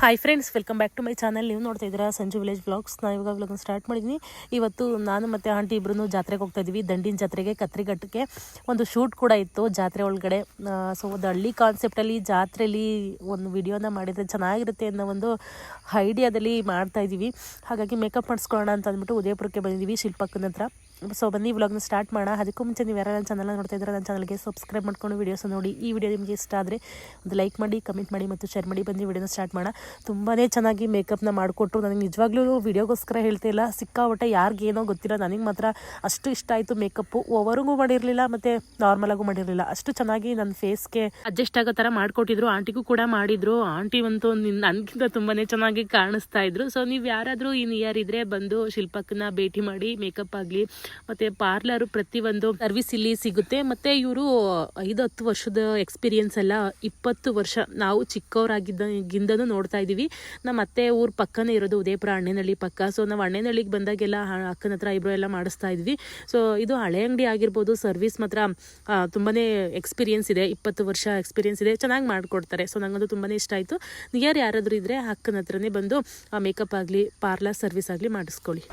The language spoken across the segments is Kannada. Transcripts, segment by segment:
Hi friends welcome back to my channel ನೀವು ನೋಡ್ತಾ ಇದ್ದೀರಾ ಸಂಜು ವಿಲೇಜ್ ಬ್ಲಾಗ್ಸ್ ನಾನು ಇವಾಗ ಅದನ್ನು ಸ್ಟಾರ್ಟ್ ಮಾಡಿದ್ದೀನಿ ಇವತ್ತು ನಾನು ಮತ್ತು ಆಂಟಿ ಇಬ್ಬರು ಜಾತ್ರೆಗೆ ಹೋಗ್ತಾ ಇದ್ವಿ. ದಂಡಿನ ಜಾತ್ರೆಗೆ, ಕತ್ರಿಘಟ್ಟಕ್ಕೆ ಒಂದು ಶೂಟ್ ಕೂಡ ಇತ್ತು ಜಾತ್ರೆ ಒಳಗಡೆ. ಸೊ ಒಂದು ಹಳ್ಳಿ ಕಾನ್ಸೆಪ್ಟಲ್ಲಿ ಜಾತ್ರೆಯಲ್ಲಿ ಒಂದು ವಿಡಿಯೋನ ಮಾಡಿದರೆ ಚೆನ್ನಾಗಿರುತ್ತೆ ಅನ್ನೋ ಒಂದು ಐಡಿಯಾದಲ್ಲಿ ಮಾಡ್ತಾ ಇದ್ದೀವಿ ಹಾಗಾಗಿ ಮೇಕಪ್ ಮಾಡಿಸ್ಕೊಳ್ಳೋಣ ಅಂತ ಅಂದ್ಬಿಟ್ಟು ಉದಯಪುರಕ್ಕೆ ಬಂದಿದ್ದೀವಿ ಶಿಲ್ಪಕ್ಕನ ಹತ್ರ. ಸೊ ಬನ್ನಿ ವ್ಲಾಗ್ನ ಸ್ಟಾರ್ಟ್ ಮಾಡೋಣ. ಅದಕ್ಕೂ ಮುಂಚೆ ನೀವು ಯಾರು ನನ್ನ ಚಾನಲ್ನ ನೋಡ್ತಾ ಇದ್ದಾರೆ, ನನ್ನ ಚಾನಲ್ಗೆ ಸಬ್ಸ್ಕ್ರೈಬ್ ಮಾಡ್ಕೊಂಡು ವೀಡಿಯೋಸ್ ನೋಡಿ. ಈ ವಿಡಿಯೋ ನಿಮಗೆ ಇಷ್ಟ ಆದರೆ ಒಂದು ಲೈಕ್ ಮಾಡಿ ಕಮೆಂಟ್ ಮಾಡಿ ಮತ್ತು ಶೇರ್ ಮಾಡಿ. ಬಂದು ವಿಡಿಯೋನ ಸ್ಟಾರ್ಟ್ ಮಾಡೋಣ. ತುಂಬಾ ಚೆನ್ನಾಗಿ ಮೇಕಪ್ನ ಮಾಡಿಕೊಟ್ಟು ನನಗೆ ನಿಜವಾಗ್ಲೂ ವಿಡಿಯೋಗೋಸ್ಕರ ಹೇಳ್ತಾ ಇಲ್ಲ. ಸಿಕ್ಕಾಪಟ್ಟೆ ಯಾರಿಗೇನೋ ಗೊತ್ತಿಲ್ಲ. ನನಗೆ ಮಾತ್ರ ಅಷ್ಟು ಇಷ್ಟ ಆಯಿತು ಮೇಕಪ್ಪು ಓವರ್ಗೂ ಮಾಡಿರಲಿಲ್ಲ ಮತ್ತು ನಾರ್ಮಲಾಗೂ ಮಾಡಿರಲಿಲ್ಲ. ಅಷ್ಟು ಚೆನ್ನಾಗಿ ನನ್ನ ಫೇಸ್ಗೆ ಅಡ್ಜಸ್ಟ್ ಆಗೋ ಥರ ಮಾಡಿಕೊಟ್ಟಿದ್ರು. ಆಂಟಿಗೂ ಕೂಡ ಮಾಡಿದರು. ಆಂಟಿ ಅಂತೂ ನನಗಿಂತ ತುಂಬಾ ಚೆನ್ನಾಗಿ ಕಾಣಿಸ್ತಾ ಇದ್ರು. ಸೊ ನೀವು ಯಾರಾದರೂ ಈ ನಿಯರ್ ಇದ್ರೆ ಬಂದು ಶಿಲ್ಪಕ್ಕನ್ನ ಭೇಟಿ ಮಾಡಿ ಮೇಕಪ್ ಆಗಲಿ ಮತ್ತು ಪಾರ್ಲರು ಪ್ರತಿಯೊಂದು ಸರ್ವಿಸ್ ಇಲ್ಲಿ ಸಿಗುತ್ತೆ. ಮತ್ತು ಇವರು ಐದು ಹತ್ತು ವರ್ಷದ ಎಕ್ಸ್ಪೀರಿಯನ್ಸ್ ಎಲ್ಲ ಇಪ್ಪತ್ತು ವರ್ಷ ನಾವು ಚಿಕ್ಕವರಾಗಿದ್ದಾಗಿಂದನೂ ನೋಡ್ತಾ ಇದ್ದೀವಿ ನಮ್ಮ ಅತ್ತೆ ಊರ ಪಕ್ಕನೇ ಇರೋದು ಉದಯಪುರ ಅಣ್ಣೆನಹಳ್ಳಿ ಪಕ್ಕ. ಸೊ ನಾವು ಅಣ್ಣೆನಹಳ್ಳಿಗೆ ಬಂದಾಗೆಲ್ಲ ಅಕ್ಕನ ಹತ್ರ ಐಬ್ರೋ ಎಲ್ಲ ಮಾಡಿಸ್ತಾ ಇದ್ವಿ. ಸೊ ಇದು ಹಳೆ ಅಂಗಡಿ ಆಗಿರ್ಬೋದು, ಸರ್ವಿಸ್ ಮಾತ್ರ ತುಂಬಾ ಎಕ್ಸ್ಪೀರಿಯನ್ಸ್ ಇದೆ. ಇಪ್ಪತ್ತು ವರ್ಷ ಎಕ್ಸ್ಪೀರಿಯನ್ಸ್ ಇದೆ. ಚೆನ್ನಾಗಿ ಮಾಡಿಕೊಡ್ತಾರೆ. ಸೊ ನನಗಂತೂ ತುಂಬಾ ಇಷ್ಟ ಆಯಿತು. ನಿಯರ್ ಯಾರಾದರೂ ಇದ್ದರೆ ಅಕ್ಕನ ಹತ್ರನೇ ಬಂದು ಮೇಕಪ್ ಆಗಲಿ ಪಾರ್ಲರ್ ಸರ್ವಿಸ್ ಆಗಲಿ ಮಾಡಿಸ್ಕೊಳ್ಳಿ.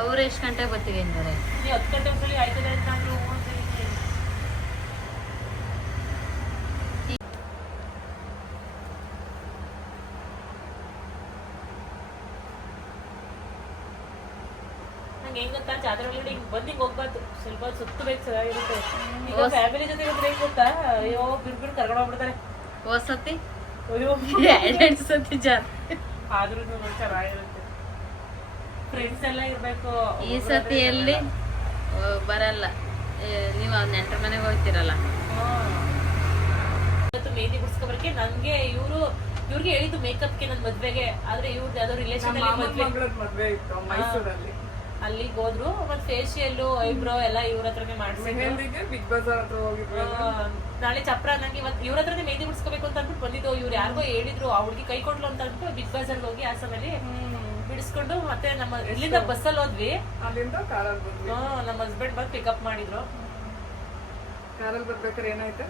ಅವ್ರು ಎಷ್ಟು ಗಂಟೆಗೆ ಬರ್ತೀವಿ ಅಂದರೆ ಹತ್ತು ಗಂಟೆ ಐದು ಜಾತ್ರೆ ಒಳಗಡೆ ಹಿಂಗ್ ಬಂದ್ ಹಿಂಗ್ ಹೋಗ್ಬಾರ್ದು. ಸ್ವಲ್ಪ ಸುತ್ತಬೇಕು ಚೆನ್ನಾಗಿರುತ್ತೆ ಈಗ ಫ್ಯಾಮಿಲಿ ಜೊತೆ ಇದ್ರೆ ಹೆಂಗ್ ಗೊತ್ತಾ? ಅಯ್ಯೋ ಬಿಡ್ ಬಿಡ್ ಕರ್ಕೊಂಡು ಹೋಗ್ಬಿಡ್ತಾರೆ. ಹೋಸತಿ ಅಯ್ಯೋ. ಎರಡೆರಡು ಸತಿ ಜಾತ್ರೆ. ಆದ್ರೂ ಚೆನ್ನಾಗಿರುತ್ತೆ. ಈ ಸತಿ ಎಲ್ಲಿ? ಓ, ಬರಲ್ಲ. ನೀವು ನೆಂಟರ ಮನೆಗೆ ಹೋಗ್ತಿರಲ್ಲ? ಇವತ್ತು ಮೆಹಂದಿ ಬಿಡ್ಸ್ಕೊಬರಕ್ಕೆ ನಂಗೆ ಇವರು ಇವ್ರಿಗೆ ಹೇಳಿದ್ದು ಮೇಕಪ್ಗೆ ನನ್ ಮದ್ವೆಗೆ. ಆದ್ರೆ ಇವ್ರದ್ದು ಯಾವ್ದೋ ರಿಲೇಶನ್ ಅಲ್ಲಿ ಮದ್ವೆ. ಮದ್ವೆ ಇತ್ತು ಮೈಸೂರಲ್ಲಿ. ಅಲ್ಲಿಗೆ ಹೋದ್ರು. ಮತ್ ಫೇಶಿಯಲ್ ಐಬ್ರೋ ಎಲ್ಲ ಇವ್ರ ಹತ್ರನೇ ಮಾಡ್ಸಿದ್ರು. ಬಿಗ್ ಬಜಾರ್ ಹತ್ರ ನಾಳೆ ಚಪ್ರ ನಂಗೆ ಇವತ್ತು ಇವ್ರ ಹತ್ರನೇ ಮೆಹಂದಿ ಬಿಡ್ಸ್ಕೋಬೇಕು ಅಂತ ಅಂದ್ಬಿಟ್ಟು ಬಂದಿದ್ದು. ಇವ್ರು ಯಾರಿಗೋ ಹೇಳಿದ್ರು. ಅವ್ರಿಗೆ ಹುಡುಗಿ ಕೈ ಕೊಟ್ಲು ಅಂತ ಅಂದ್ಬಿಟ್ಟು ಬಿಗ್ ಬಜಾರ್ ಹೋಗಿ ಆ ಬಿಡಿಸ್ಕೊಂಡು ಮತ್ತೆ ನಮ್ಮ ಇಲ್ಲಿಂದ ಬಸ್ಸಲ್ಲಿ ಹೋದ್ವಿ. ಅಲ್ಲಿಂದ ಕಾರಲ್ಲಿ ಬಂದ್ವಿ. ನಮ್ಮ ಹಸ್ಬೆಂಡ್ ಬಂದು ಪಿಕಪ್ ಮಾಡಿದ್ರು. ಕಾರಲ್ಲಿ ಬರ್ಬೇಕಾದ್ರೆ ಏನಾಯ್ತು?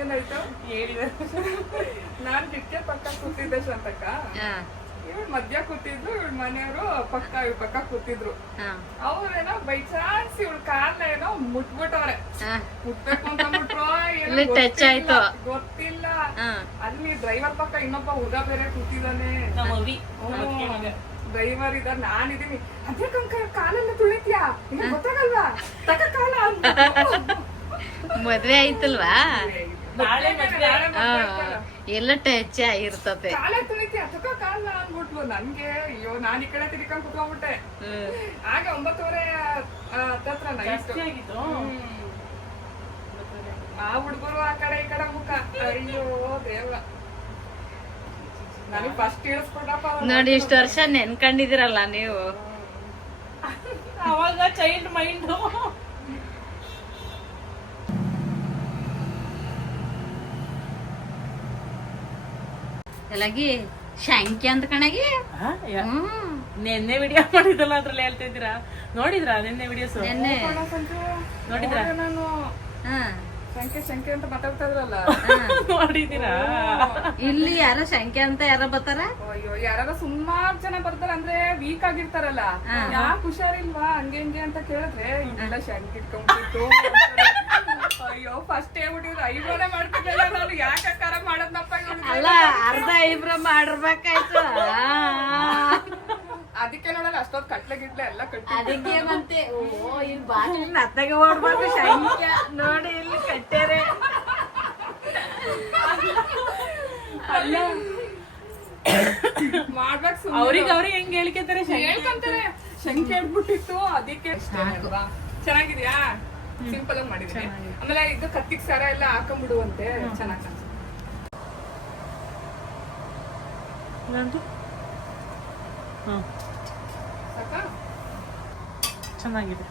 ಏನಾಯ್ತು? ಹೇಳಿದ. ನಾನ್ ಕಿಟಕಿ ಪಕ್ಕ ಕೂತಿದ್ದೆ ಶಾಂತಕ್ಕ. ಮಧ್ಯ ಕೂತಿದ್ರು ಇವಳ ಮನೆಯವರು ಪಕ್ಕ ಇವ್ ಪಕ್ಕ ಕೂತಿದ್ರು. ಅವ್ರೇನೋ ಬೈ ಚಾನ್ಸ್ ಇವಳ ಕಾಲ್ನ ಏನೋ ಮುಟ್ಬಿಟ್ಟವ್ರೆ. ಮುಟ್ಬೇಕು ಅಂತ ಬಿಟ್ರೋ ಏನೋ ಇಲ್ಲಿ touch ಆಯ್ತು. ಗೊತ್ತಿಲ್ಲ. ಅಲ್ಲಿ ಡ್ರೈವರ್ ಪಕ್ಕ ಇನ್ನೊಬ್ಬ ಹುಡುಗ ಬೇರೆ ಅವಿ ಡ್ರೈವರ್ ಇದ್ದ ನಾನಿದೀನಿ ಅದೇ ಕಂಕ ಕಾಲೆಲ್ಲ ತುಳಿತ್ಯಾ? ಇನ್ನು ಗೊತ್ತಾಗಲ್ವಾ? ತಕ ಕಾಲ. ಮದ್ವೆ ಆಯ್ತಲ್ವಾ. ಎಲ್ಲ ಟಚ್ ಆಗಿರ್ತತೆ. ಕಾಲೇ ತುಳಿತ್ಯಾ? ತಕ ನನ್ಗೆ ಅಯ್ಯೋ ನಾನ್ ಈ ಕಡೆ ತಿರ್ಕೊಂಡ್ ಕುತ್ಕೊಂಡ್ಬಿಟ್ಟೆ. ಹ್ಮ್. ಆಗ ಒಂಬತ್ತುವರೆ ಹತ್ತತ್ರ ನೈಟ್ ಆ ಹುಡುಗರು ಆ ಕಡೆ ಈ ಕಡೆ ಮುಖ. ಅಯ್ಯೋ ದೇವ್ರ. ನನಗೆ ಫಸ್ಟ್ ಇಳಿಸ್ಕೊಂಡಪ್ಪ. ನೋಡಿ ಇಷ್ಟು ವರ್ಷ ನೆನ್ಕೊಂಡಿದಿರಲ್ಲ ನೀವು. ಅವಾಗ ಚೈಲ್ಡ್ ಮೈಂಡ್ ಎಲ್ಲಾಗಿ ಶಂಕಿ ಅಂತ ಕಣಗಿ? ಹ್ಮ್. ನಿನ್ನೆ ವಿಡಿಯೋ ಮಾಡಿದಲ್ಲ ಅದ್ರಲ್ಲಿ ಹೇಳ್ತಾ ಇದ್ದೀರಾ ನೋಡಿದ್ರಾ ನಿನ್ನೆ ವಿಡಿಯೋಸ್ ನೆನ್ನೆ. ಹೋಗೋಣ ನೋಡಿದ್ರಾ? ನಾನು. ಹಾ. ಶಂಕೆ ಶಂಕೆ ಅಂತ ಮಾತಾಡ್ತಾ ಇದ್ರಲ್ಲ. ನೋಡಿದ್ದೀರಾ? ಇಲ್ಲಿ ಯಾರ ಶಂಕೆ ಅಂತ ಯಾರ ಬರ್ತಾರ? ಅಯ್ಯೋ ಯಾರ ಸುಮಾರು ಜನ ಬರ್ತಾರ ಅಂದ್ರೆ ವೀಕ್ ಆಗಿರ್ತಾರಲ್ಲ. ಯಾಕೆ ಹುಷಾರಿಲ್ವಾ? ಹಂಗೆ ಹಿಂಗೆ ಅಂತ ಕೇಳಿದ್ರೆ ಇಲ್ಲ ಶಂಕೆ ಇಟ್ಕೊಂಡ್ಬಿಟ್ಟು. ಅಯ್ಯೋ ಫಸ್ಟ್ ಹೇಳ್ಬಿಟ್ಟಿದ್ರು ಐಬ್ರೋನೇ ಮಾಡ್ತಿದ್ದಲ್ಲ ನಾನು ಯಾಕೆ ಅಕ್ಕಾರ ಮಾಡೋದ್ನಪ್ಪ? ಅಲ್ಲ ಅರ್ಧ ಐಬ್ರೋ ಮಾಡಿರ್ಬೇಕಾಯ್ತು ಅದಕ್ಕೆ ನೋಡಲ್ಲ ಅಷ್ಟೊತ್ತು ಕಟ್ಲೆ ಗಿಟ್ಲೆ ಎಲ್ಲ ಕಟ್ಟಿ ಅದಕ್ಕೆ ಮತ್ತೆ ಓ ಇಲ್ಲಿ ಬಾಗಿಲು ಅತ್ತಗೆ ಓಡ್ಬಾರ್ದು ಶಂಕ್ಯ ನೋಡಿ ಇಲ್ಲಿ ಕಟ್ಟ್ಯಾರೆ ಮಾಡ್ಬೇಕು ಸುಮ್ನೆ. ಅವ್ರಿಗೆ ಅವ್ರಿಗೆ ಹೆಂಗ್ ಹೇಳ್ಕೊತಾರೆ ಹೇಳ್ಕೊಂತಾರೆ. ಶಂಕೆ ಹೇಳ್ಬಿಟ್ಟಿತ್ತು ಅದಕ್ಕೆ? ಚೆನ್ನಾಗಿದ್ಯಾ? ಸಿಂಪಲ್ ಆಗಿ ಮಾಡಿದೀನಿ. ಆಮೇಲೆ ಇದು ಕತ್ತಿಗೆ ಸರ ಎಲ್ಲ ಹಾಕೊಂಡ್ಬಿಡುವಂತೆ ಚೆನ್ನಾಗಿ ಚೆನ್ನಾಗಿದೆ.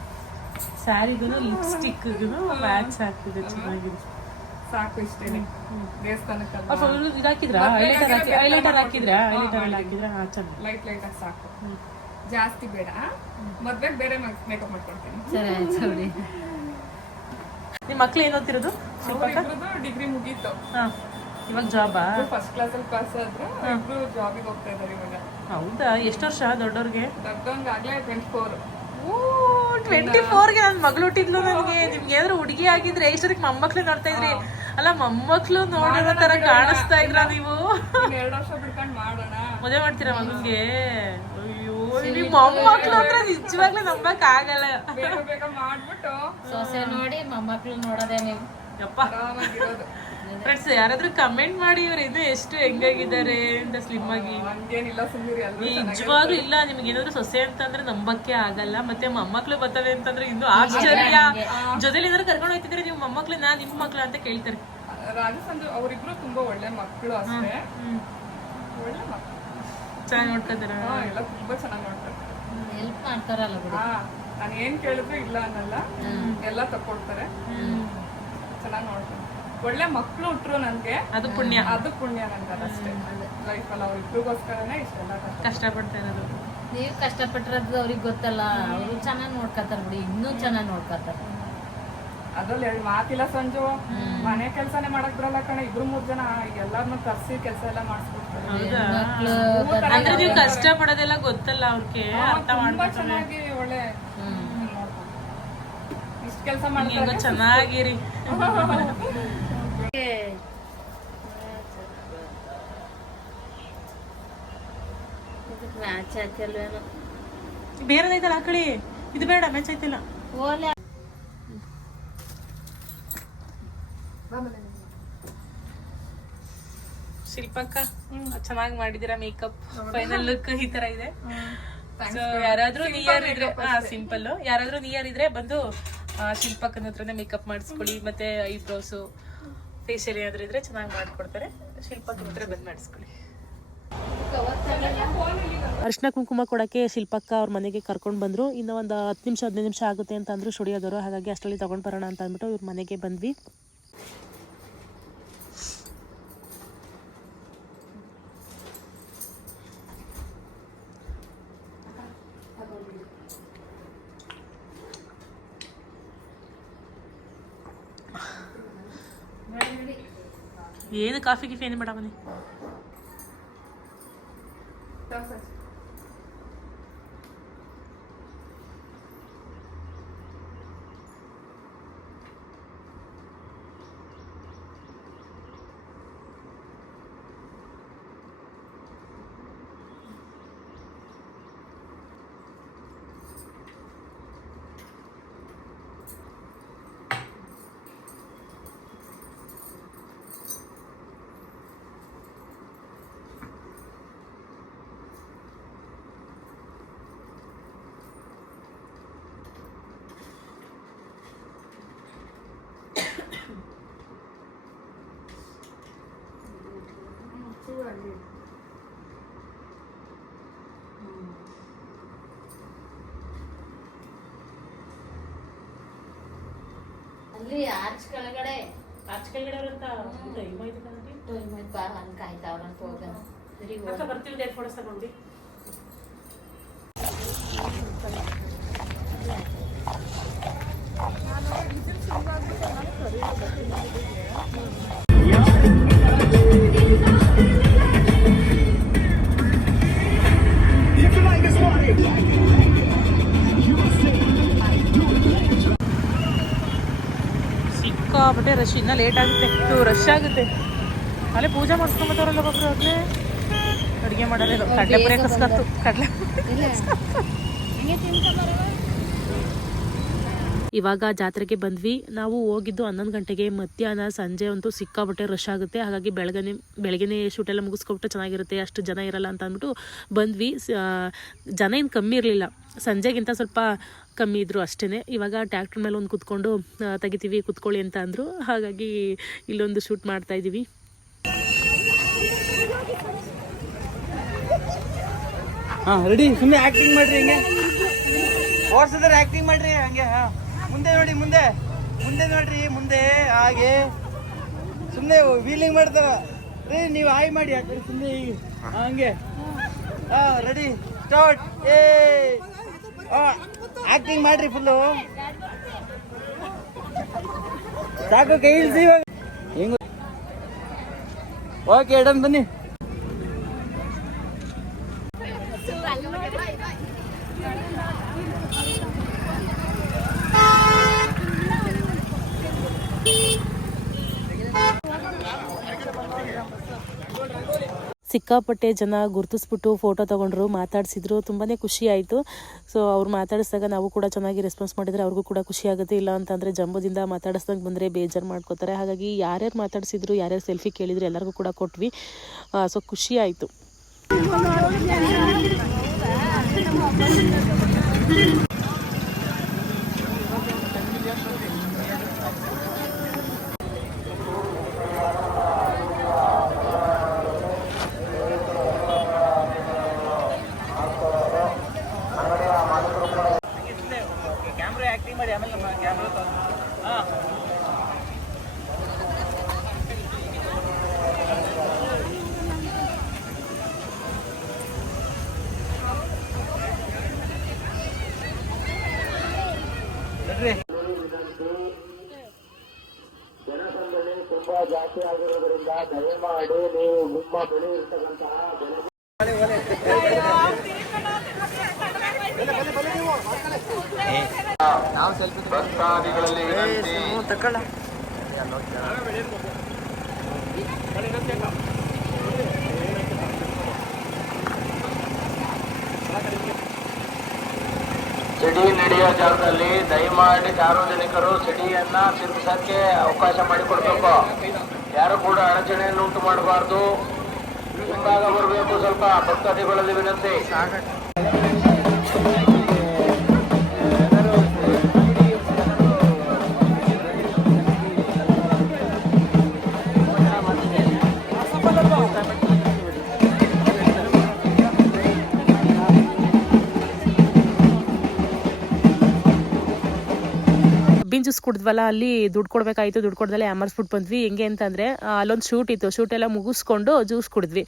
ಸ್ಯಾರಿಗೂ ಲಿಪ್ಸ್ಟಿಕ್ ಮ್ಯಾಚ್ ಆಗ್ತಿದೆ ಚೆನ್ನಾಗಿದೆ. ಸಾಕು ಇಷ್ಟೇನೆ ದೇವಸ್ಥಾನಕ್ಕೆ ಇದಾಕಿದ್ರಾ ಹಾಕಿದ್ರಾ? ಹಾಕಿದ್ರಾ? ಚೆನ್ನಾಗಿ ಲೈಟ್ ಲೈಟ್ ಆಗಿ ಸಾಕು. ಜಾಸ್ತಿ ಬೇಡ. ಮದ್ವೆಗೆ ಬೇರೆ ಮೇಕಪ್ ಮಾಡ್ಕೊಡ್ತೀನಿ. ನಿಮ್ಮ ಮಕ್ಳು ಏನು ಓದ್ತಿರೋದು? ಡಿಗ್ರಿ ಮುಗೀತು. ಇವಾಗ ಜಾಬಾ ಫಸ್ಟ್ ಕ್ಲಾಸ್ ಅಲ್ಲಿ ಪಾಸ್ ಆದ್ರು ಇಬ್ರು ಜಾಬಿಗೆ ಹೋಗ್ತಾ ಇದಾರೆ ಇವಾಗ. ಹೌದಾ? ಎಷ್ಟು ವರ್ಷ ದೊಡ್ಡವ್ರಿಗೆ? ದೊಡ್ಡವಂಗ ಆಗ್ಲೇ ಟ್ವೆಂಟಿ ಫೋರ್ ಟ್ವೆಂಟಿ ಫೋರ್ಗೆ ನನ್ನ ಮಗಳು ಹುಟ್ಟಿದ್ಲು ನನಗೆ. ನಿಮ್ಗೆ ಏನಾದ್ರು ಹುಡುಗಿ ಆಗಿದ್ರೆ ಎಷ್ಟೊತ್ತಿಗೆ ಮೊಮ್ಮಕ್ಳು ನೋಡ್ತಾ ಇದ್ರಿ? ಅಲ್ಲ ಮೊಮ್ಮಕ್ಳು ನೋಡಿರೋ ತರ ಕಾಣಿಸ್ತಾ ಇದ್ರ ನೀವು? ಎರಡು ವರ್ಷ ಬಿಡ್ಕೊಂಡ್ ಮಾಡೋಣ. ಮದುವೆ ಮಾಡ್ತೀರಾ ನಿಮ್ ಮೊಮ್ಮಕ್ಳು ಅಂದ್ರೆ ನಿಜವಾಗ್ಲೂ ನಂಬಕ್ ಆಗಲ್ಲ. ಮಾಡ್ಬಿಟ್ಟು ಸೊಸೆ ನೋಡಿ ಮೊಮ್ಮಕ್ಳು ನೋಡೋದೇ ನೀವು. ಯಪ್ಪ. ಫ್ರೆಂಡ್ಸ್ ಯಾರಾದ್ರೂ ಕಮೆಂಟ್ ಮಾಡಿ ಇವ್ರು ಇದು ಎಷ್ಟು ಹೆಂಗಾಗಿದ್ದಾರೆ ಅಂತ ಸ್ಲಿಮ್ ಆಗಿ. ನಿಜವಾಗ್ಲೂ ಇಲ್ಲ ನಿಮ್ಗೆ ಏನಾದ್ರು ಸೊಸೆ ಅಂತಂದ್ರೆ ನಂಬಕ್ಕೆ ಆಗಲ್ಲ ಮತ್ತೆ ಮೊಮ್ಮಕ್ಳು ಬರ್ತವೆ ಅಂತಂದ್ರೆ ಇನ್ನು ಆಶ್ಚರ್ಯ. ಜೊತೆಲಿ ಏನಾದ್ರು ಕರ್ಕೊಂಡು ಹೋಗ್ತಿದ್ರೆ ನೀವು ಮೊಮ್ಮಕ್ಳು ನಾ ನಿಮ್ ಮಕ್ಳು ಅಂತ ಕೇಳ್ತಾರೆ. ರಾಜಸ್ಥಾನ ಅವರಿಬ್ರು ತುಂಬಾ ಒಳ್ಳೆ ಮಕ್ಕಳು ಅಷ್ಟೇ. ಒಳ್ಳೆ ಮಕ್ಕಳು ಚೆನ್ನಾಗಿ ನೋಡ್ಕೊತಾರೆ? ಹಾ ಎಲ್ಲ ತುಂಬಾ ಚೆನ್ನಾಗಿ ಮಾಡ್ತಾರೆ ಹೆಲ್ಪ್ ಮಾಡ್ತಾರಲ್ಲ ಬಿಡಿ. ಹಾ ನಾನು ಏನ್ ಕೇಳಿದ್ರು ಇಲ್ಲ ಅನ್ನಲ್ಲ. ಎಲ್ಲ ತಕೊಡ್ತಾರೆ. ಚೆನ್ನಾಗಿ ನೋಡ್ತಾರೆ ಒಳ್ಳೆ ಮಕ್ಳು ಹುಟ್ರು ನನ್ಗೆ. ಅದು ಪುಣ್ಯ. ಅದು ಪುಣ್ಯ ನನ್ಗೆ ಅದಷ್ಟೇ ಲೈಫ್ ಅಲ್ಲ ಅವ್ರಿಬ್ರಿಗೋಸ್ಕರನೇ ಇಷ್ಟೆಲ್ಲ ಕಷ್ಟ ಕಷ್ಟಪಡ್ತಾ ಇರೋದು. ನೀವು ಕಷ್ಟಪಟ್ಟಿರೋದು ಅವ್ರಿಗೆ ಗೊತ್ತಲ್ಲ. ಅವರು ಚೆನ್ನಾಗಿ ನೋಡ್ಕೊತಾರ ಬಿಡಿ. ಇನ್ನೂ ಚೆನ್ನಾಗಿ ನೋಡ್ಕೊತಾರ. ಅದ್ರಲ್ಲಿ ಎರಡು ಮಾತಿಲ್ಲ ಸಂಜು. ಮನೆ ಕೆಲಸನೇ ಮಾಡಕ್ ಬರಲ್ಲ ಕಣ. ಇಬ್ರು ಮೂರ್ ಜನ ಎಲ್ಲಾರ್ನು ಕರ್ಸಿ ಕೆಲ್ಸ ಎಲ್ಲ ಮಾಡಿಸ್ಬಿಡ್ತಾರೆ. ನೀವು ಕಷ್ಟ ಪಡೋದೆಲ್ಲ ಗೊತ್ತಲ್ಲ ಅವ್ರಿಗೆ ಅರ್ಥ ತುಂಬಾ ಚೆನ್ನಾಗಿ ಒಳ್ಳೆ ಇಷ್ಟ ಕೆಲಸ ಮಾಡಿ ಮಾಡ್ತಾರೆ. ಚೆನ್ನಾಗಿರಿ. ಮ್ಯಾಚ್ ಆಯ್ತಲ್ವೇನೋ. ಬೇರೆದೈತಲ್ಲ ಆ ಕಡೆ? ಇದು ಬೇಡ ಮ್ಯಾಚ್ ಆಯ್ತಿಲ್ಲ? ಓಲೆ ಶಿಲ್ಪಕ್ಕ ಚೆನ್ನಾಗಿ ಮಾಡಿದಿರಾ ಮೇಕಪ್ ಫೈನಲ್ ಲುಕ್ ಈ ತರ ಇದೆ. ಯಾರಾದ್ರೂ ನಿಯರ್ ಇದ್ರೆ ಸಿಂಪಲ್ ಯಾರಾದ್ರೂ ನಿಯರ್ ಇದ್ರೆ ಬಂದು ಶಿಲ್ಪಕ್ಕನ ಹತ್ರನೇ ಮೇಕಪ್ ಮಾಡಿಸ್ಕೊಳ್ಳಿ. ಮತ್ತೆ ಐಬ್ರೋಸ್ ಫೇಶಿಯಲ್ ಏನಾದ್ರು ಇದ್ರೆ ಚೆನ್ನಾಗಿ ಮಾಡ್ಕೊಡ್ತಾರೆ. ಶಿಲ್ಪಕ್ಕನ ಹತ್ರ ಬಂದು ಮಾಡಿಸ್ಕೊಳ್ಳಿ. ಅರ್ಶಿನ ಕುಂಕುಮ ಕೊಡಕ್ಕೆ ಶಿಲ್ಪಕ್ಕ ಅವ್ರ ಮನೆಗೆ ಕರ್ಕೊಂಡು ಬಂದರು. ಇನ್ನೂ ಒಂದು ಹತ್ತು ನಿಮಿಷ ಹದಿನೈದು ನಿಮಿಷ ಆಗುತ್ತೆ ಅಂತ ಅಂದರು ಸ್ಟುಡಿಯೋದವರು ಹಾಗಾಗಿ ಅಷ್ಟರಲ್ಲಿ ತೊಗೊಂಡು ಬರೋಣ ಅಂತ ಅಂದ್ಬಿಟ್ಟು ಇವ್ರ ಮನೆಗೆ ಬಂದ್ವಿ. ಏನು ಕಾಫಿ ಗಿಫಿ ಏನು ಬೇಡ ಬನ್ನಿ ಅಲ್ಲಿ ಆರ್ಚ್ ಕೆಳಗಡೆ ಆಚೆ ಕೆಳಗಡೆ ಅವ್ರಂತ ಟೈಮ್ ಆಯ್ತು ಕಣ್ರೀ. ಟೈಮ್ ಆಯ್ತು ಬಾ ಹಂಗೆ ಕಾಯ್ತಾವ್ರಂತ ಹೋಗೋಣ ಸರಿ ಅಕ್ಕ ಬರ್ತೀವಿ ಡೇಟ್ ಫೋಟೋಸ್ ರಶ್ ಇನ್ನೂ ಲೇಟ್ ಆಗುತ್ತೆ. ಇದು ರಶ್ ಆಗುತ್ತೆ. ಅಲ್ಲೇ ಪೂಜೆ ಮಾಡಿಸ್ಕೊಂಬತ್ತವ್ರಲ್ಲ ಒಬ್ಬರು ಆಗ್ಲೇ ಅಡುಗೆ ಮಾಡೋದು ಕಡಲೆಪುರಿ ಕಸ್ಕತ್ತು. ಕಡಲೆ ಇವಾಗ ಜಾತ್ರೆಗೆ ಬಂದ್ವಿ. ನಾವು ಹೋಗಿದ್ದು ಹನ್ನೊಂದು ಗಂಟೆಗೆ. ಮಧ್ಯಾಹ್ನ ಸಂಜೆ ಅಂತೂ ಸಿಕ್ಕಾಪಟ್ಟೆ ರಶ್ ಆಗುತ್ತೆ. ಹಾಗಾಗಿ ಬೆಳಗ್ಗೆ ಬೆಳಗ್ಗೆನೇ ಶೂಟೆಲ್ಲ ಮುಗಿಸ್ಕೊಬಿಟ್ಟು ಚೆನ್ನಾಗಿರುತ್ತೆ. ಅಷ್ಟು ಜನ ಇರಲ್ಲ ಅಂತ ಅಂದ್ಬಿಟ್ಟು ಬಂದ್ವಿ. ಜನ ಏನು ಕಮ್ಮಿ ಇರಲಿಲ್ಲ. ಸಂಜೆಗಿಂತ ಸ್ವಲ್ಪ ಕಮ್ಮಿ ಇದ್ರು ಅಷ್ಟೇ ಇವಾಗ ಟ್ಯಾಕ್ಟ್ರ್ ಮೇಲೆ ಒಂದು ಕುತ್ಕೊಂಡು ತೆಗಿತೀವಿ, ಕುತ್ಕೊಳ್ಳಿ ಅಂತ ಅಂದರು. ಹಾಗಾಗಿ ಇಲ್ಲೊಂದು ಶೂಟ್ ಮಾಡ್ತಾ ಇದ್ದೀವಿ ಹಾಂ ರೆಡಿ ಸುಮ್ಮನೆ ಆ್ಯಕ್ಟಿಂಗ್ ಮಾಡಿರಿ ಹಿಂಗೆ. ಓಡಿಸಿದ್ರೆ ಆ್ಯಕ್ಟಿಂಗ್ ಮಾಡಿರಿ ಹಂಗೆ, ಹಾಂ. ಮುಂದೆ ನೋಡಿ, ಮುಂದೆ. ಮುಂದೆ ನೋಡಿರಿ, ಮುಂದೆ, ಹಾಗೆ. ಸುಮ್ಮನೆ ವೀಲಿಂಗ್ ಮಾಡ್ತಾರೆ ರೀ, ನೀವು ಆಯ್ ಮಾಡಿ ಆ ಕಡೆ ಸುಮ್ಮನೆ ಹಂಗೆ. ಹಾಂ ರೆಡಿ ಸ್ಟಾರ್ಟ್ ಏ ಆಕ್ಟಿಂಗ್ ಮಾಡ್ರಿ ಫುಲ್ಲು ಸಾಕು ಕೈ ಇಳಿಸಿ ಹೆಂಗ ಓಕೆ ಎಡನ್ ಬನ್ನಿ. ಸಿಕ್ಕಾಪಟ್ಟೆ ಜನ ಗುರುತಿಸ್ಬಿಟ್ಟು ಫೋಟೋ ತೊಗೊಂಡ್ರು, ಮಾತಾಡಿಸಿದ್ರು ತುಂಬಾ ಖುಷಿ ಆಯಿತು. ಸೊ ಅವ್ರು ಮಾತಾಡಿಸಿದಾಗ ನಾವು ಕೂಡ ಚೆನ್ನಾಗಿ ರೆಸ್ಪಾನ್ಸ್ ಮಾಡಿದರೆ ಅವ್ರಿಗೂ ಕೂಡ ಖುಷಿ ಆಗುತ್ತೆ. ಇಲ್ಲ ಅಂತಂದರೆ ಜಂಬುದಿಂದ ಮಾತಾಡಿಸ್ದಂಗೆ ಬಂದರೆ ಬೇಜಾರು ಮಾಡ್ಕೋತಾರೆ. ಹಾಗಾಗಿ ಯಾರ್ಯಾರು ಮಾತಾಡಿಸಿದ್ರು, ಯಾರ್ಯಾರು ಸೆಲ್ಫಿ ಕೇಳಿದ್ರು ಎಲ್ಲರಿಗೂ ಕೂಡ ಕೊಟ್ವಿ. ಸೊ ಖುಷಿ ಆಯಿತು ಕ್ಯಾಮ್ರಾ ಆಕ್ಟಿಂಗ್ ಮಾಡಿ ಆಮೇಲೆ ನಮ್ಮ ಕ್ಯಾಮ್ರಾ ಹಾಂ ನಾವು ಸೆಲ್ಫಿ ತಗೊಳ್ಳ ಸಿಡಿ ನಡೆಯೋ ಜಾಗದಲ್ಲಿ ದಯಮಾಡಿ ಸಾರ್ವಜನಿಕರು ಸಿಡಿಯನ್ನ ತಿರುಗಿಸಕ್ಕೆ ಅವಕಾಶ ಮಾಡಿಕೊಡ್ಬೇಕು. ಯಾರು ಕೂಡ ಅಡಚಣೆಯನ್ನು ಉಂಟು ಮಾಡಬಾರದು ಹಿಂಭಾಗ ಬರಬೇಕು ಸ್ವಲ್ಪ ಭಕ್ತಾದಿಗಳಲ್ಲಿ ವಿನಂತಿ. ಜ್ಯೂಸ್ ಕುಡಿದ್ವಲ್ಲ ಅಲ್ಲಿ ದುಡ್ಡು ಕೊಡಬೇಕಾಯಿತು, ದುಡ್ಡು ಕೊಡ್ದಲ್ಲೇ ಅಮರ್ಸ್ಬಿಟ್ಟು ಬಂದ್ವಿ ಹೆಂಗೆ ಅಂತಂದರೆ ಅಲ್ಲೊಂದು ಶೂಟ್ ಇತ್ತು. ಶೂಟ್ ಎಲ್ಲ ಮುಗಿಸ್ಕೊಂಡು ಜ್ಯೂಸ್ ಕುಡಿದ್ವಿ.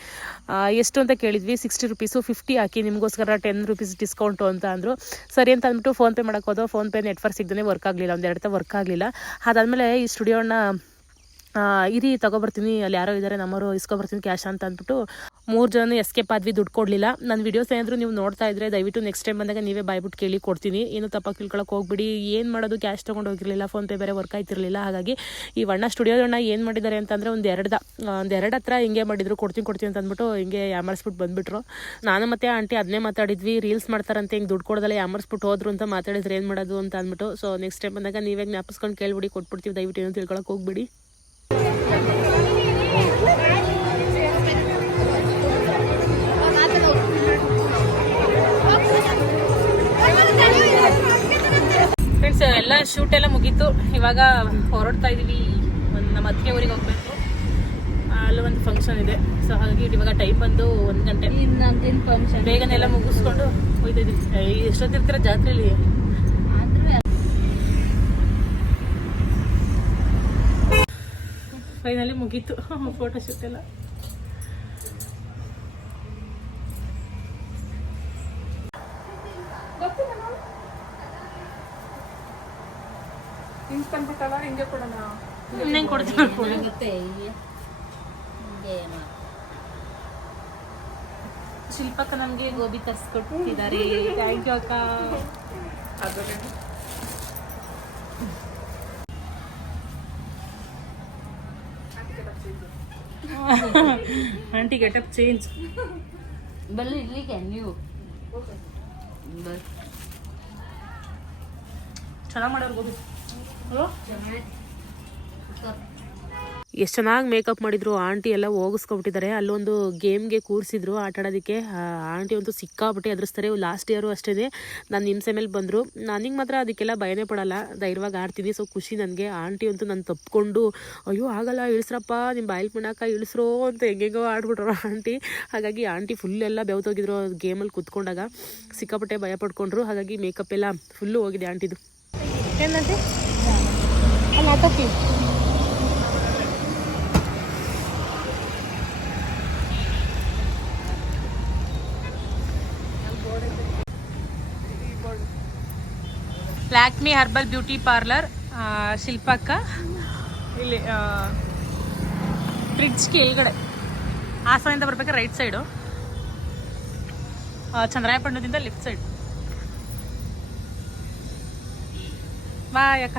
ಎಷ್ಟು ಅಂತ ಕೇಳಿದ್ವಿ ಸಿಕ್ಸ್ಟಿ ರುಪೀಸು ಫಿಫ್ಟಿ ಹಾಕಿ, ನಿಮಗೋಸ್ಕರ ಟೆನ್ ರುಪೀಸ್ ಡಿಸ್ಕೌಂಟು ಅಂತ ಅಂದರು. ಸರಿ ಅಂತ ಅಂದ್ಬಿಟ್ಟು ಫೋನ್ಪೇ ಮಾಡೋಕ್ಕೋದು ಫೋನ್ ಫೋನ್ಪೇ ನೆಟ್ವರ್ಕ್ ಸಿಗ್ದೇ ವರ್ಕ್ ಆಗಲಿಲ್ಲ ಒಂದು ಎರಡು ವರ್ಕ್ ಆಗಲಿಲ್ಲ. ಅದಾದಮೇಲೆ ಈ ಸ್ಟುಡಿಯೋನ ಇರಿ ತಗೊಬರ್ತೀನಿ, ಅಲ್ಲಿ ಯಾರೋ ಇದ್ದಾರೆ ನಮ್ಮವರು ಇಸ್ಕೊಬರ್ತೀನಿ ಕ್ಯಾಶ್ ಅಂತ ಅಂದ್ಬಿಟ್ಟು ಮೂರು ಜನ ಎಸ್ಕೇಪ್ ಆದ್ವಿ, ದುಡ್ಡು ಕೊಡಲಿಲ್ಲ. ನನ್ನ ವೀಡಿಯೋಸ್ ಏನಾದರೂ ನೀವು ನೋಡ್ತಾ ಇದ್ರೆ ದಯವಿಟ್ಟು ನೆಕ್ಸ್ಟ್ ಟೈಮ್ ಬಂದಾಗ ನೀವೇ ಬಾಯ್ಬಿಟ್ಟು ಕೇಳಿ ಕೊಡ್ತೀನಿ. ಏನು ತಪ್ಪಾಗಿ ತಿಳ್ಕೊಳಕ್ಕೆ ಹೋಗ್ಬಿಡಿ. ಏನು ಮಾಡೋದು ಕ್ಯಾಶ್ ತೊಗೊಂಡು ಹೋಗಿರಲಿಲ್ಲ ಫೋನ್ಪೇ ಬೇರೆ ವರ್ಕ್ ಆಯ್ತಿರಲಿಲ್ಲ. ಹಾಗಾಗಿ ಈ ವಣ್ಣ ಸ್ಟುಡಿಯೋದಣ್ಣ ಏನು ಮಾಡಿದ್ದಾರೆ ಅಂತಂದರೆ ಒಂದು ಎರಡ್ದ ಒಂದು ಎರಡು ಹತ್ರ ಹಿಂಗೆ ಮಾಡಿದ್ರು, ಕೊಡ್ತೀನಿ ಕೊಡ್ತೀನಿ ಅಂತ ಅಂದ್ಬಿಟ್ಟು ಹಿಂಗೆ ಯಾಮರ್ಸ್ಬಿಟ್ಟು ಬಂದುಬಿಟ್ರು. ನಾನು ಮತ್ತೆ ಆಂಟಿ ಅದನ್ನೇ ಮಾತಾಡಿದ್ವಿ ರೀಲ್ಸ್ ಮಾಡ್ತಾರಂತೆ, ಹಿಂಗೆ ದುಡ್ಡು ಕೊಡೋದಲ್ಲ ಯಾಮರ್ಸ್ಬಿಟ್ಟು ಹೋದ್ರು ಅಂತ ಮಾತಾಡಿದ್ರೆ ಏನು ಮಾಡೋದು ಅಂತ ಅಂದ್ಬಿಟ್ಟು. ಸೊ ನೆಕ್ಸ್ಟ್ ಟೈಮ್ ಬಂದಾಗ ನೀವೇ ಜ್ಞಾಪಿಸ್ಕೊಂಡು ಕೇಳ್ಬಿಡಿ, ಕೊಟ್ಬಿಡ್ತೀವಿ, ದಯವಿಟ್ಟು ಏನು ತಿಳ್ಕೊಳಕ್ಕೆ ಹೋಗ್ಬಿಡಿ. ಫ್ರೆಂಡ್ಸ್ ಎಲ್ಲ ಶೂಟ್ ಎಲ್ಲ ಮುಗೀತು. ಇವಾಗ ಹೊರಡ್ತಾ ಇದೀವಿ. ಒಂದು ನಮ್ಮ ಅತ್ತಿಗೆ ಊರಿಗೆ ಹೋಗ್ಬೇಕು. ಅಲ್ಲಿ ಒಂದು ಫಂಕ್ಷನ್ ಇದೆ. ಸೊ ಹಾಗಾಗಿ ಇವಾಗ ಟೈಮ್ ಬಂದು ಒಂದು ಗಂಟೆ. ಬೇಗನೆಲ್ಲ ಫಂಕ್ಷನ್ ಬೇಗನೆ ಎಲ್ಲ ಮುಗಿಸ್ಕೊಂಡು ಹೋಯ್ತಾ ಇದೀವಿ. ಎಷ್ಟೊತ್ತಿರ್ತೀರ ಜಾತ್ರೆಲಿ ಫೈನಲಿ ಮುಗೀತು. ಫೋಟೋ ಶೂಟ್ ಎಲ್ಲ. ಹಿಂಗ್ ಕೊಡ್ತೀನಿ ಶಿಲ್ಪಕ್ಕ ನಮಗೆ ಗೋಬಿ ತರಿಸ್ಕೊಟ್ಟಿದ್ದಾರೆ. ಥ್ಯಾಂಕ್ ಯು ಅಕ್ಕ. ಆಂಟಿ ಗೆಟಪ್ ಚೇಂಜ್ ಬಲ್ಲಿ ಇರ್ಲಿಕ್ಕೆ ನೀವು ಚೆನ್ನಾಗಿ ಮಾಡೋರು ಹಲೋ ಎಷ್ಟು ಚೆನ್ನಾಗಿ ಮೇಕಪ್ ಮಾಡಿದ್ರು, ಆಂಟಿ ಎಲ್ಲ ಹೋಗಿಸ್ಕೊಬಿಟ್ಟಿದ್ದಾರೆ. ಅಲ್ಲೊಂದು ಗೇಮ್ಗೆ ಕೂರಿಸಿದ್ರು ಆಟ ಆಡೋದಕ್ಕೆ. ಆಂಟಿ ಅಂತೂ ಸಿಕ್ಕಾಬಿಟ್ಟು ಎದುರಿಸ್ತಾರೆ. ಲಾಸ್ಟ್ ಇಯರು ಅಷ್ಟೇ ನಾನು ಹಿಂಸೆ ಮೇಲೆ ಬಂದರು. ನನಗೆ ಮಾತ್ರ ಅದಕ್ಕೆಲ್ಲ ಭಯನೇ ಪಡೋಲ್ಲ. ಧೈರ್ಯವಾಗಿ ಆಡ್ತೀನಿ. ಸೊ ಖುಷಿ ನನಗೆ. ಆಂಟಿ ಅಂತೂ ನಾನು ತಪ್ಪಿಕೊಂಡು ಅಯ್ಯೋ, ಆಗಲ್ಲ, ಇಳಿಸ್ರಪ್ಪ. ನಿಮ್ಮ ಬಾಯಿಲ್ ಮಣಕ ಇಳಿಸ್ರೋ ಅಂತ ಹೆಂಗೆಂಗೋ ಆಡ್ಬಿಟ್ರು ಆಂಟಿ. ಹಾಗಾಗಿ ಆಂಟಿ ಫುಲ್ ಎಲ್ಲ ಬೆವ್ತೋಗಿದ್ರು ಗೇಮಲ್ಲಿ ಕೂತ್ಕೊಂಡಾಗ. ಸಿಕ್ಕಾಪಟ್ಟೆ ಭಯ ಪಡ್ಕೊಂಡ್ರು. ಹಾಗಾಗಿ ಮೇಕಪ್ ಎಲ್ಲ ಫುಲ್ಲು ಹೋಗಿದೆ ಆಂಟಿದು. ಏನಂತೆ? ಲ್ಯಾಕ್ಮಿ ಹರ್ಬಲ್ ಬ್ಯೂಟಿ ಪಾರ್ಲರ್ ಶಿಲ್ಪಕ್ಕ. ಇಲ್ಲಿ ಫ್ರಿಡ್ಜ್ ಕೆಳಗಡೆ ಹಾಸನದಿಂದ ಬರ್ಬೇಕಾದ್ರೆ ರೈಟ್ ಸೈಡು ಚಂದ್ರಾಯಪಣ್ಣದಿಂದ ಲೆಫ್ಟ್ ಸೈಡ್ ಬಾಯ್ ಅಕ್ಕ.